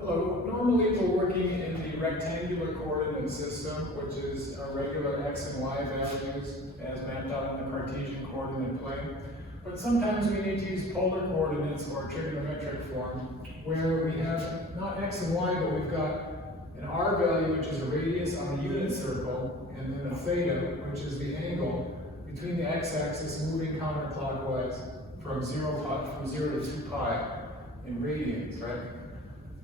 Hello. Normally we're working in the rectangular coordinate system, which is our regular x and y values as mapped out in the Cartesian coordinate plane. But sometimes we need to use polar coordinates or trigonometric form, where we have not x and y, but we've got an r value, which is a radius on a unit circle, and then a theta, which is the angle between the x-axis moving counterclockwise from 0 to 2 pi in radians, right?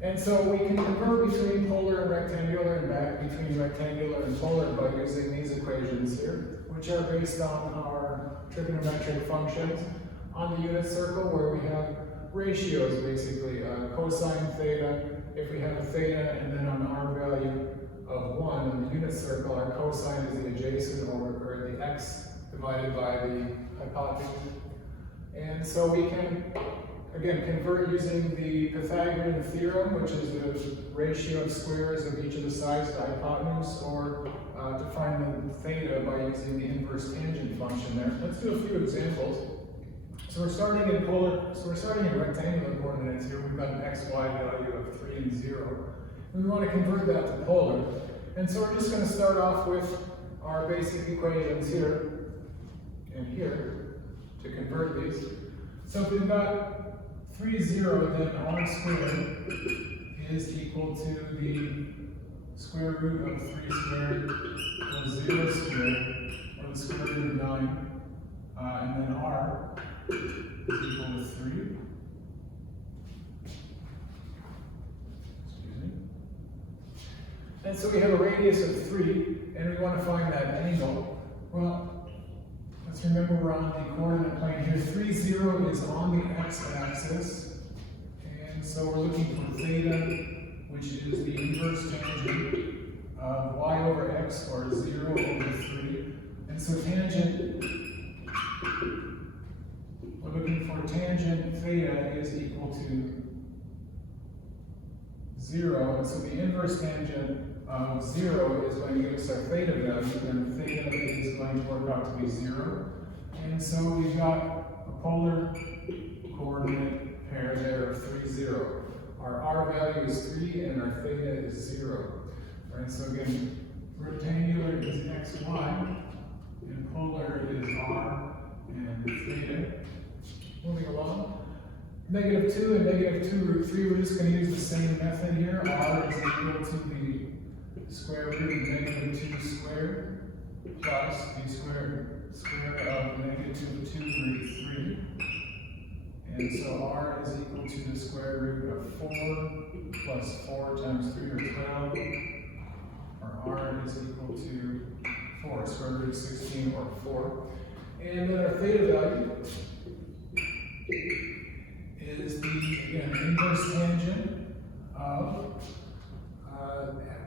And so we can convert between polar and rectangular and back between rectangular and polar by using these equations here, which are based on our trigonometric functions on the unit circle, where we have ratios basically, cosine theta, if we have a theta, and then on our value of 1 in the unit circle, our cosine is the adjacent or the x divided by the hypotenuse. And so we can again, convert using the Pythagorean theorem, which is the ratio of squares of each of the sides of the hypotenuse, or to find the theta by using the inverse tangent function there. Let's do a few examples. So we're starting in rectangular coordinates here. We've got an x, y value of 3 and 0. And we want to convert that to polar. And so we're just going to start off with our basic equations here and here to convert these. So if we've got 3, 0, then r squared is equal to the square root of 3 squared plus 0 squared, or the square root of 9. And then r is equal to 3. Excuse me. And so we have a radius of 3, and we want to find that angle. Well, let's remember we're on the coordinate plane here. 3, 0 is on the x-axis, and so we're looking for theta, which is the inverse tangent of y over x, or 0 over 3. And so tangent, we're looking for tangent theta is equal to 0, and so the inverse tangent of 0 is going to give us our theta value, and theta is going to work out to be 0. And so we've got a polar coordinate pair there of 3, 0. Our r value is 3 and our theta is 0. All right, so again, rectangular is x, y, and polar is r and theta. Moving along. -2 and -2 root 3, we're just going to use the same method here. R is equal to the square root of -2 squared plus the square of -2 root 3. And so r is equal to the square root of 4 plus 4 times 3, or 12. Or r is equal to 4, square root of 16, or 4. And then our theta value is the, again, inverse tangent of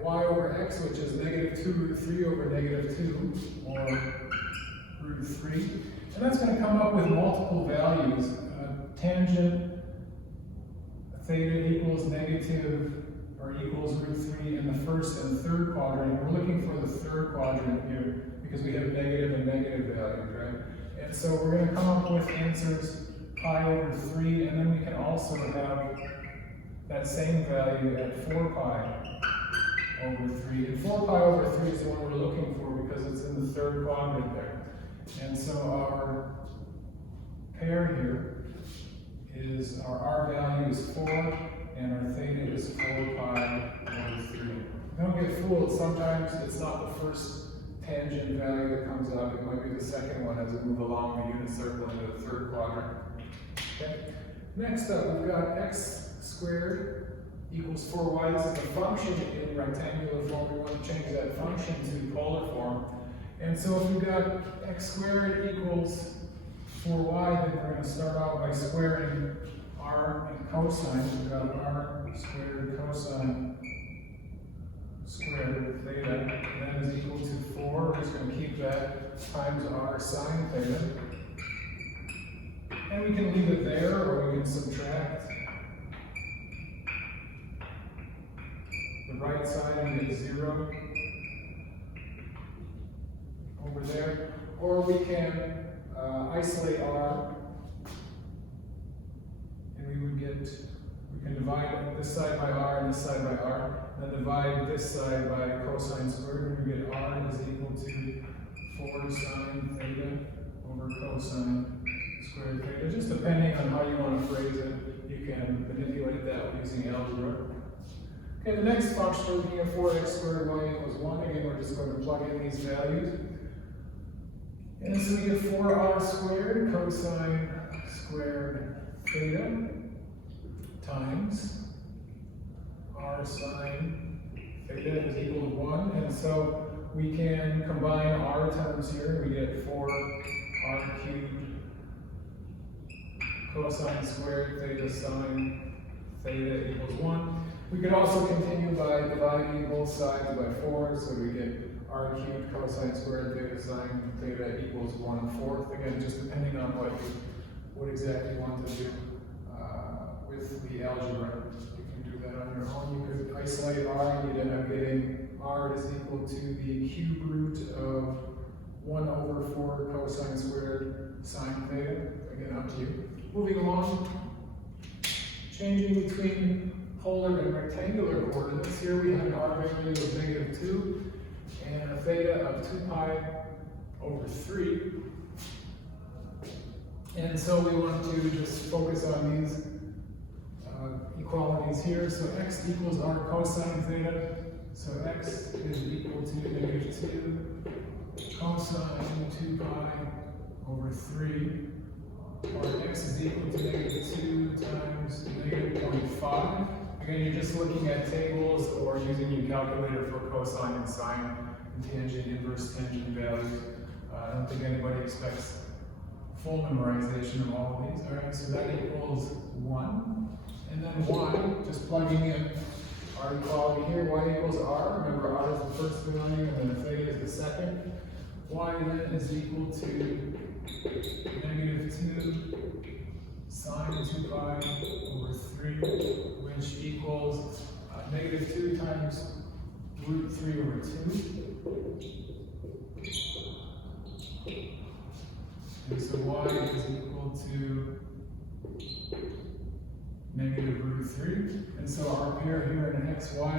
y over x, which is -2 root 3 over -2, or root 3. And that's going to come up with multiple values. Tangent theta equals negative or equals root 3 in the first and third quadrant. We're looking for the third quadrant here because we have negative and negative values, right? And so we're going to come up with answers pi over 3, and then we can also have that same value at 4 pi over 3. And 4 pi over 3 is the one we're looking for because it's in the third quadrant there. And so our pair here is, our r value is 4, and our theta is 4 pi over 3. Don't get fooled, sometimes it's not the first tangent value that comes up, it might be the second one as we move along the unit circle into the third quadrant. Okay. Next up, we've got x squared equals 4y. This is a function in rectangular form. We want to change that function to polar form. And so if we've got x squared equals 4y, then we're going to start out by squaring r and cosine. We've got r squared cosine squared theta. That is equal to 4. We're just going to keep that times r sine theta. And we can leave it there, or we can subtract the right side and get 0 over there. Or we can isolate r, and we can divide this this side by r and this side by r, and then divide this side by cosine squared, and you get r is equal to 4 sine theta over cosine squared theta. Just depending on how you want to phrase it, you can manipulate that using algebra. Okay, the next function we're looking at 4x squared y equals 1. Again, we're just going to plug in these values. And so we get 4r squared cosine squared theta times r sine theta is equal to 1. And so we can combine r terms here. We get 4r cubed cosine squared theta sine theta equals 1. We could also continue by dividing both sides by 4, so we get r cubed cosine squared theta sine theta equals 1/4. Again, just depending on what exactly you want to do with the algebra. You can do that on your own. You could isolate r and you'd end up getting r is equal to the cube root of 1/4 cosine squared sine theta. Again, up to you. Moving along, changing between polar and rectangular coordinates. Here we have an r value of -2 and a theta of 2 pi over 3. And so we want to just focus on these equalities here. So x equals r cosine theta. So x is equal to -2 cosine 2 pi over 3. Or x is equal to -2 times -0.5. Again, you're just looking at tables or using your calculator for cosine and sine and tangent, inverse tangent values. I don't think anybody expects full memorization of all of these. All right, so that equals 1. And then y, just plugging in our equality here, y equals r. Remember, r is the first value and then the theta is the second. Y then is equal to -2 sine 2 pi over 3, which equals -2 times root 3 over 2. And so y is equal to -√3. And so our pair here in an xy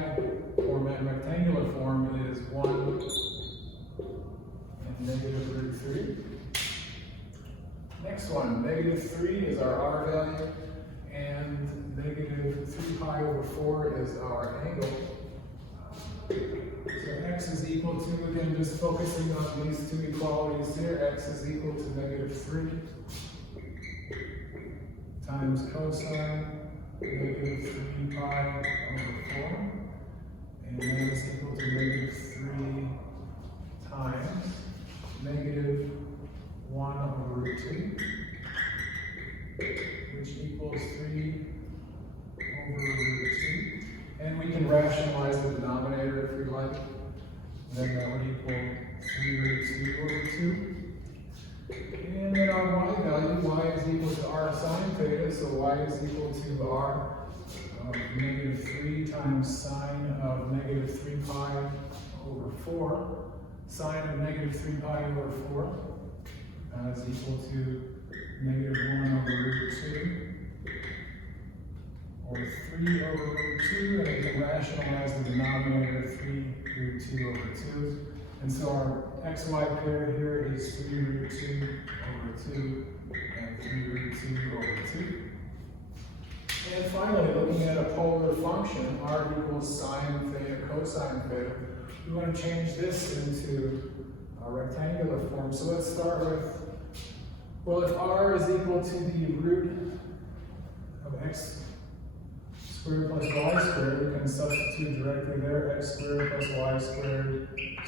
format, rectangular form, is 1 and -√3. Next one, -3 is our r value, and -3 pi over 4 is our angle. So x is equal to, again, just focusing on these two equalities here, x is equal to -3 times cosine -3 pi over 4, and that is equal to -3 times -1/√2, which equals 3 over √2. And we can rationalize the denominator if we like. Then that would equal 3√2/2. And then our y value, y is equal to r sine theta, so y is equal to r of -3 times sine of -3 pi over 4. Sine of -3 pi over 4 is equal to -1/√2, or 3/√2, and we can rationalize the denominator 3√2/2. And so our xy pair here is 3√2/2 and 3√2/2. And finally, looking at a polar function, r equals sine theta cosine theta, we want to change this into a rectangular form. So let's start with, well, if r is equal to the root of x squared plus y squared, we can substitute directly there, x squared plus y squared,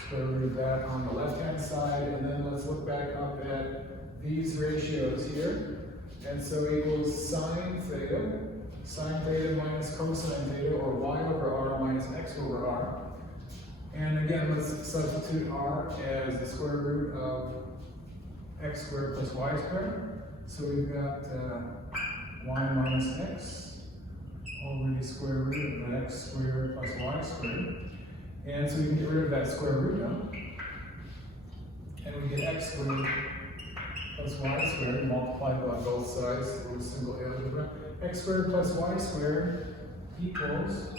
square root of that on the left-hand side, and then let's look back up at these ratios here. And so equals sine theta minus cosine theta, or y over r minus x over r. And again, let's substitute r as the square root of x squared plus y squared. So we've got y minus x over the square root of x squared plus y squared. And so we can get rid of that square root now. And we get x squared plus y squared multiplied by both sides with simple algebra. X squared plus y squared equals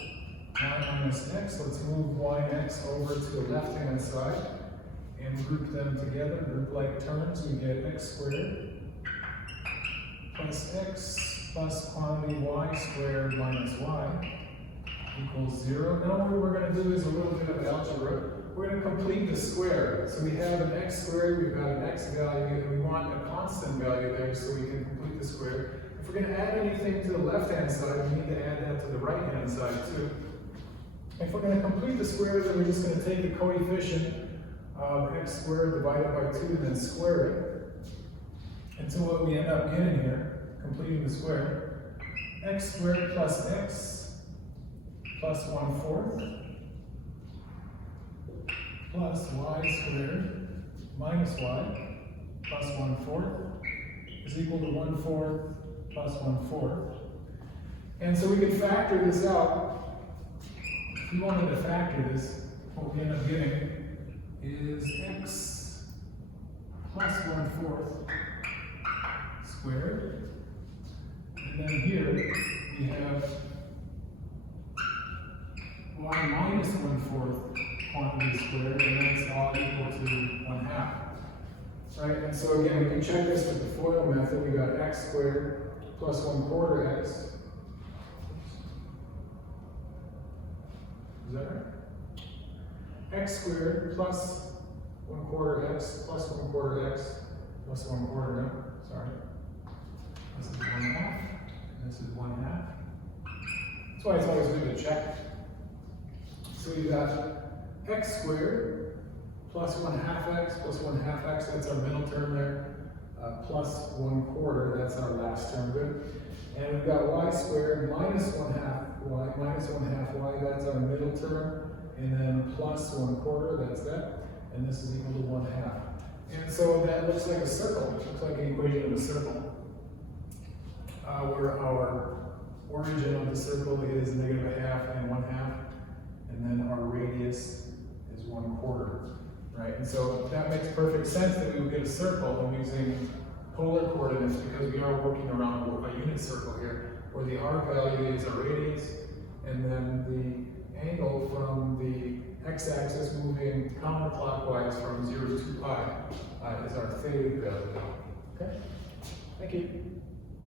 y minus x. Let's move y and x over to the left-hand side and group them together, group like terms. We get x squared plus x plus quantity y squared minus y equals 0. Now what we're going to do is a little bit of algebra. We're going to complete the square. So we have an x squared, we've got an x value, and we want a constant value there so we can complete the square. If we're going to add anything to the left-hand side, we need to add that to the right-hand side too. If we're going to complete the square, then we're just going to take the coefficient of x squared divided by 2 and then square it. And so what we end up getting here, completing the square, x squared plus x plus 1/4 plus y squared minus y plus 1/4 is equal to 1/4 plus 1/4. And so we can factor this out. If we wanted to factor this, what we end up getting is x plus 1/4 squared. And then here we have y minus 1/4 quantity squared, and that's all equal to 1/2. Right, and so again, we can check this with the FOIL method. We got x squared plus 1/4 x. Is that right? X squared plus 1/4 x plus 1/4 x plus 1/4, no, sorry. This is 1/2, and this is 1/2. That's why it's always good to check. So we got x squared plus 1/2 x plus 1/2 x, that's our middle term there, plus 1/4, that's our last term, good. And we've got y squared minus 1/2 y minus 1/2 y, that's our middle term, and then plus 1/4, that's that, and this is equal to 1/2. And so that looks like a circle, it looks like an equation of a circle, where our origin of the circle is -1/2 and 1/2, and then our radius is 1/4, right? And so that makes perfect sense that we would get a circle using polar coordinates because we are working around a unit circle here, where the r value is our radius, and then the angle from the x-axis moving counterclockwise from 0 to 2 pi is our theta value. Okay, thank you.